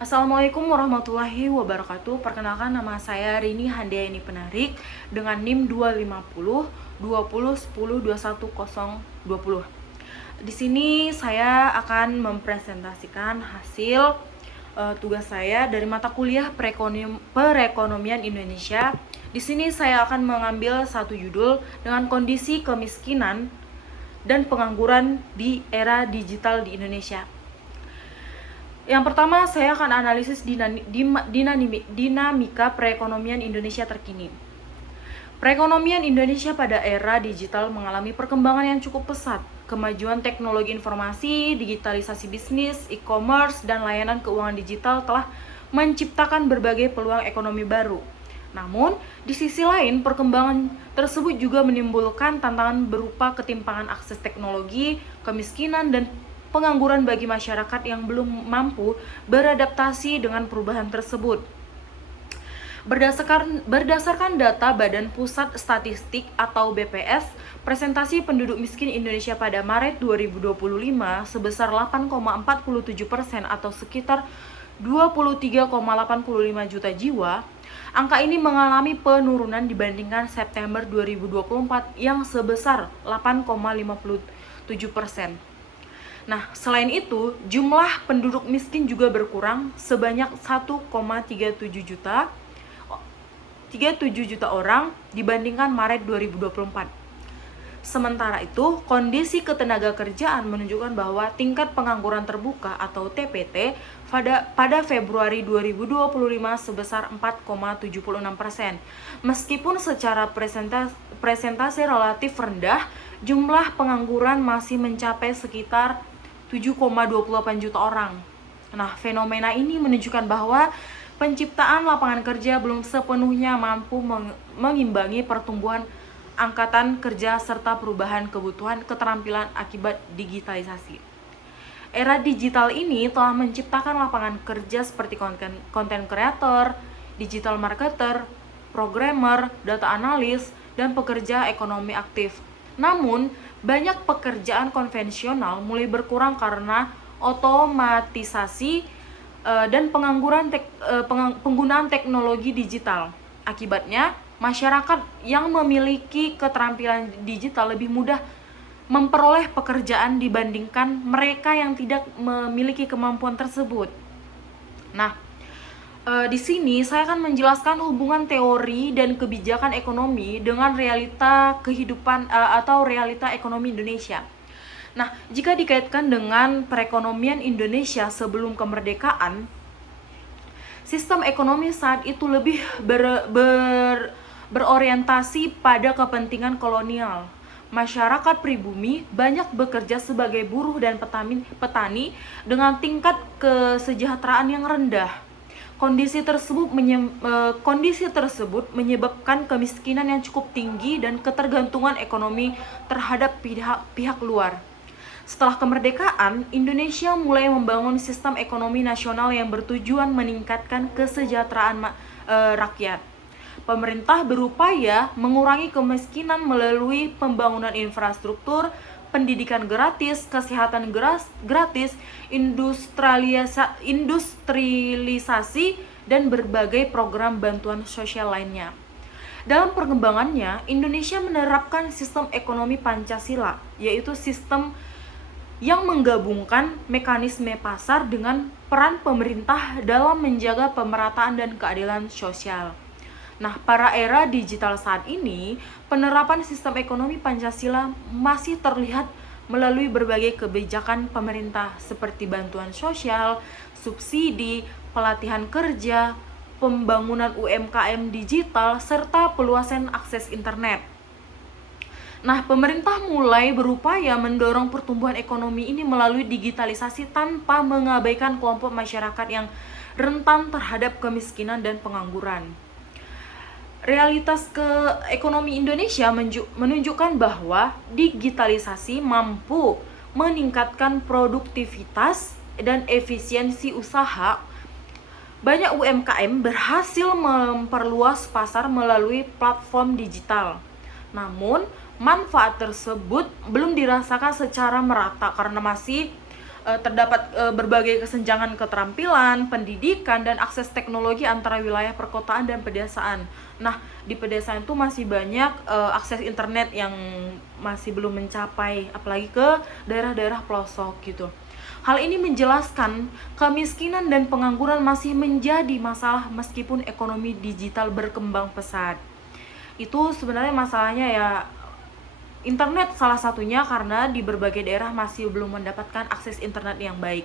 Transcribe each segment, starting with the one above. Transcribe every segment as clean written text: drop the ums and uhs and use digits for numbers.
Assalamualaikum warahmatullahi wabarakatuh. Perkenalkan, nama saya Rini Handayani Penarik dengan NIM 250 20 10 21 020. Di sini saya akan mempresentasikan hasil tugas saya dari mata kuliah Perekonomian Indonesia. Di sini saya akan mengambil satu judul dengan kondisi kemiskinan dan pengangguran di era digital di Indonesia. Yang pertama, saya akan analisis dinamika perekonomian Indonesia terkini. Perekonomian Indonesia pada era digital mengalami perkembangan yang cukup pesat. Kemajuan teknologi informasi, digitalisasi bisnis, e-commerce, dan layanan keuangan digital telah menciptakan berbagai peluang ekonomi baru. Namun, di sisi lain, perkembangan tersebut juga menimbulkan tantangan berupa ketimpangan akses teknologi, kemiskinan, dan pengangguran bagi masyarakat yang belum mampu beradaptasi dengan perubahan tersebut. Berdasarkan data Badan Pusat Statistik atau BPS, presentasi penduduk miskin Indonesia pada Maret 2025 sebesar 8,47% atau sekitar 23,85 juta jiwa. Angka ini mengalami penurunan dibandingkan September 2024 yang sebesar 8,57%. Nah, selain itu, jumlah penduduk miskin juga berkurang sebanyak 1,37 juta orang dibandingkan Maret 2024. Sementara itu, kondisi ketenaga kerjaan menunjukkan bahwa tingkat pengangguran terbuka atau TPT pada Februari 2025 sebesar 4,76%. Meskipun secara presentasi relatif rendah, jumlah pengangguran masih mencapai sekitar 7,28 juta orang. Nah, fenomena ini menunjukkan bahwa penciptaan lapangan kerja belum sepenuhnya mampu mengimbangi pertumbuhan angkatan kerja serta perubahan kebutuhan keterampilan akibat digitalisasi. Era digital ini telah menciptakan lapangan kerja seperti content creator, digital marketer, programmer, data analis, dan pekerja ekonomi aktif. Namun, banyak pekerjaan konvensional mulai berkurang karena otomatisasi dan penggunaan teknologi digital. Akibatnya, masyarakat yang memiliki keterampilan digital lebih mudah memperoleh pekerjaan dibandingkan mereka yang tidak memiliki kemampuan tersebut. Nah, di sini saya akan menjelaskan hubungan teori dan kebijakan ekonomi dengan realita kehidupan atau realita ekonomi Indonesia. Nah, jika dikaitkan dengan perekonomian Indonesia sebelum kemerdekaan, sistem ekonomi saat itu lebih berorientasi pada kepentingan kolonial. Masyarakat pribumi banyak bekerja sebagai buruh dan petani dengan tingkat kesejahteraan yang rendah. Kondisi tersebut menyebabkan kemiskinan yang cukup tinggi dan ketergantungan ekonomi terhadap pihak luar. Setelah kemerdekaan, Indonesia mulai membangun sistem ekonomi nasional yang bertujuan meningkatkan kesejahteraan rakyat. Pemerintah berupaya mengurangi kemiskinan melalui pembangunan infrastruktur, pendidikan gratis, kesehatan gratis, industrialisasi, dan berbagai program bantuan sosial lainnya. Dalam perkembangannya, Indonesia menerapkan sistem ekonomi Pancasila, yaitu sistem yang menggabungkan mekanisme pasar dengan peran pemerintah dalam menjaga pemerataan dan keadilan sosial. Nah, pada era digital saat ini, penerapan sistem ekonomi Pancasila masih terlihat melalui berbagai kebijakan pemerintah seperti bantuan sosial, subsidi, pelatihan kerja, pembangunan UMKM digital, serta peluasan akses internet. Nah, pemerintah mulai berupaya mendorong pertumbuhan ekonomi ini melalui digitalisasi tanpa mengabaikan kelompok masyarakat yang rentan terhadap kemiskinan dan pengangguran. Realitas ekonomi Indonesia menunjukkan bahwa digitalisasi mampu meningkatkan produktivitas dan efisiensi usaha. Banyak UMKM berhasil memperluas pasar melalui platform digital. Namun, manfaat tersebut belum dirasakan secara merata karena masih terdapat berbagai kesenjangan keterampilan, pendidikan, dan akses teknologi antara wilayah perkotaan dan pedesaan. Nah, di pedesaan itu masih banyak akses internet yang masih belum mencapai, apalagi ke daerah-daerah pelosok gitu. Hal ini menjelaskan kemiskinan dan pengangguran masih menjadi masalah meskipun ekonomi digital berkembang pesat. Itu sebenarnya masalahnya ya internet salah satunya, karena di berbagai daerah masih belum mendapatkan akses internet yang baik.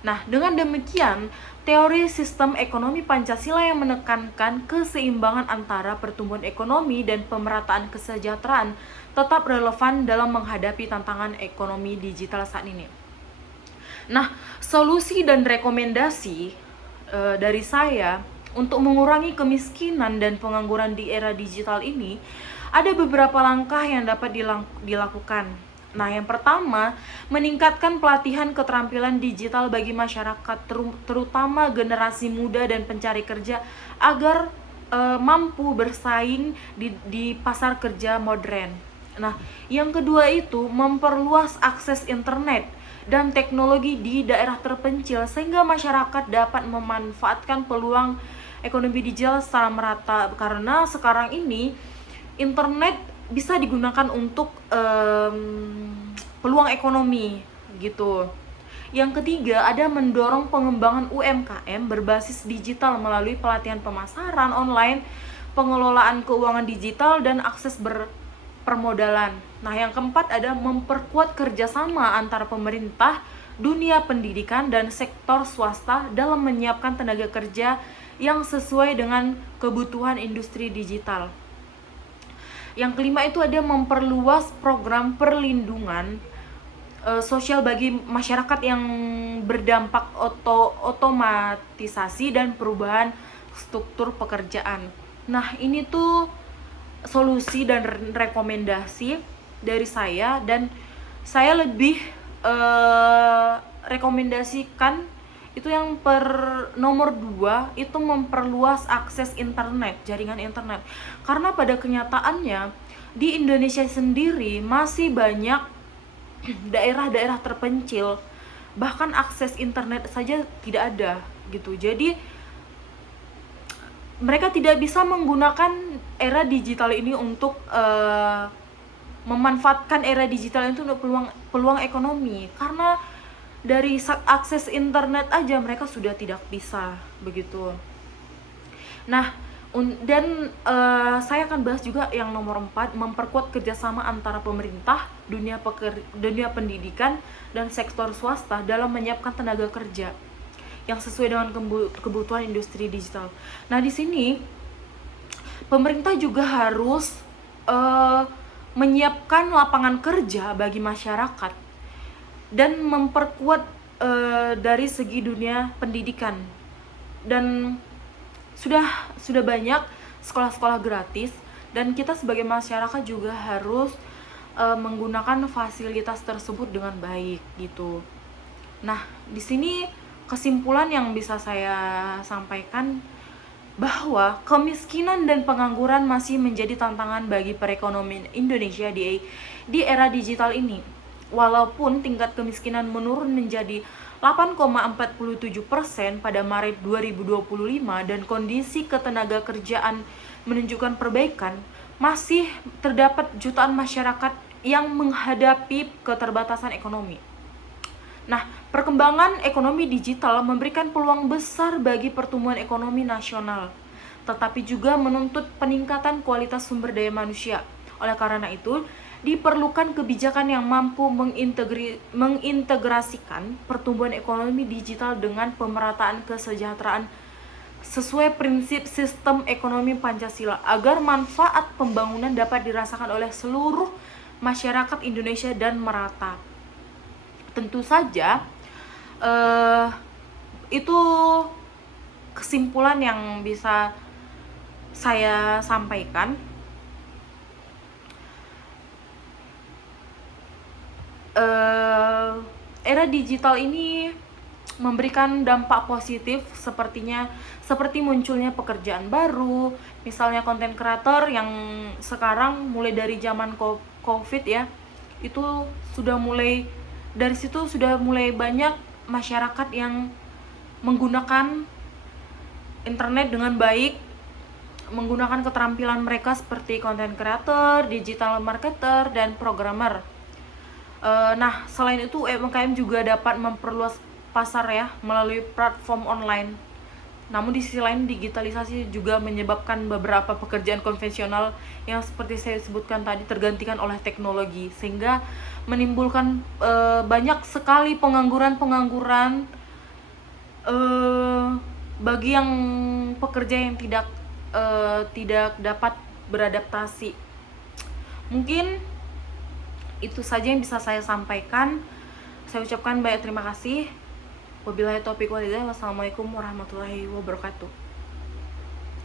Nah, dengan demikian, teori sistem ekonomi Pancasila yang menekankan keseimbangan antara pertumbuhan ekonomi dan pemerataan kesejahteraan tetap relevan dalam menghadapi tantangan ekonomi digital saat ini. Nah, solusi dan rekomendasi dari saya untuk mengurangi kemiskinan dan pengangguran di era digital ini, ada beberapa langkah yang dapat dilakukan. Nah, yang pertama, meningkatkan pelatihan keterampilan digital bagi masyarakat, terutama generasi muda dan pencari kerja, agar mampu bersaing di pasar kerja modern. Nah, yang kedua itu memperluas akses internet dan teknologi di daerah terpencil sehingga masyarakat dapat memanfaatkan peluang ekonomi digital secara merata, karena sekarang ini internet bisa digunakan untuk peluang ekonomi gitu. Yang ketiga, ada mendorong pengembangan UMKM berbasis digital melalui pelatihan pemasaran online, pengelolaan keuangan digital, dan akses permodalan. Nah, yang keempat ada memperkuat kerjasama antara pemerintah, dunia pendidikan, dan sektor swasta dalam menyiapkan tenaga kerja yang sesuai dengan kebutuhan industri digital. Yang kelima itu ada memperluas program perlindungan sosial bagi masyarakat yang berdampak otomatisasi dan perubahan struktur pekerjaan. Nah, ini tuh solusi dan rekomendasi dari saya, dan saya lebih rekomendasikan itu yang nomor 2 itu memperluas akses internet, jaringan internet. Karena pada kenyataannya di Indonesia sendiri masih banyak daerah-daerah terpencil bahkan akses internet saja tidak ada gitu. Jadi mereka tidak bisa menggunakan era digital ini untuk memanfaatkan era digital itu untuk peluang ekonomi, karena dari akses internet aja mereka sudah tidak bisa begitu. Nah, dan saya akan bahas juga yang nomor 4, memperkuat kerjasama antara pemerintah, dunia pendidikan, dan sektor swasta dalam menyiapkan tenaga kerja yang sesuai dengan kebutuhan industri digital. Nah, di sini pemerintah juga harus menyiapkan lapangan kerja bagi masyarakat dan memperkuat dari segi dunia pendidikan. Dan sudah banyak sekolah-sekolah gratis, dan kita sebagai masyarakat juga harus menggunakan fasilitas tersebut dengan baik gitu. Nah, di sini kesimpulan yang bisa saya sampaikan bahwa kemiskinan dan pengangguran masih menjadi tantangan bagi perekonomian Indonesia di era digital ini. Walaupun tingkat kemiskinan menurun menjadi 8,47% pada Maret 2025 dan kondisi ketenaga kerjaan menunjukkan perbaikan, masih terdapat jutaan masyarakat yang menghadapi keterbatasan ekonomi. Nah, perkembangan ekonomi digital memberikan peluang besar bagi pertumbuhan ekonomi nasional, tetapi juga menuntut peningkatan kualitas sumber daya manusia. Oleh karena itu, diperlukan kebijakan yang mampu mengintegrasikan pertumbuhan ekonomi digital dengan pemerataan kesejahteraan sesuai prinsip sistem ekonomi Pancasila, agar manfaat pembangunan dapat dirasakan oleh seluruh masyarakat Indonesia dan merata. Tentu saja itu kesimpulan yang bisa saya sampaikan. Era digital ini memberikan dampak positif seperti munculnya pekerjaan baru, misalnya konten kreator yang sekarang mulai dari zaman Covid ya, itu sudah mulai dari situ sudah mulai banyak masyarakat yang menggunakan internet dengan baik, menggunakan keterampilan mereka seperti content creator, digital marketer, dan programmer. Nah, selain itu UMKM juga dapat memperluas pasar ya melalui platform online. Namun di sisi lain digitalisasi juga menyebabkan beberapa pekerjaan konvensional yang seperti saya sebutkan tadi tergantikan oleh teknologi, sehingga menimbulkan banyak sekali pengangguran bagi yang pekerja yang tidak dapat beradaptasi. Mungkin itu saja yang bisa saya sampaikan. Saya ucapkan banyak terima kasih. Wabillahi taufiq walhidayah. Wassalamualaikum warahmatullahi wabarakatuh.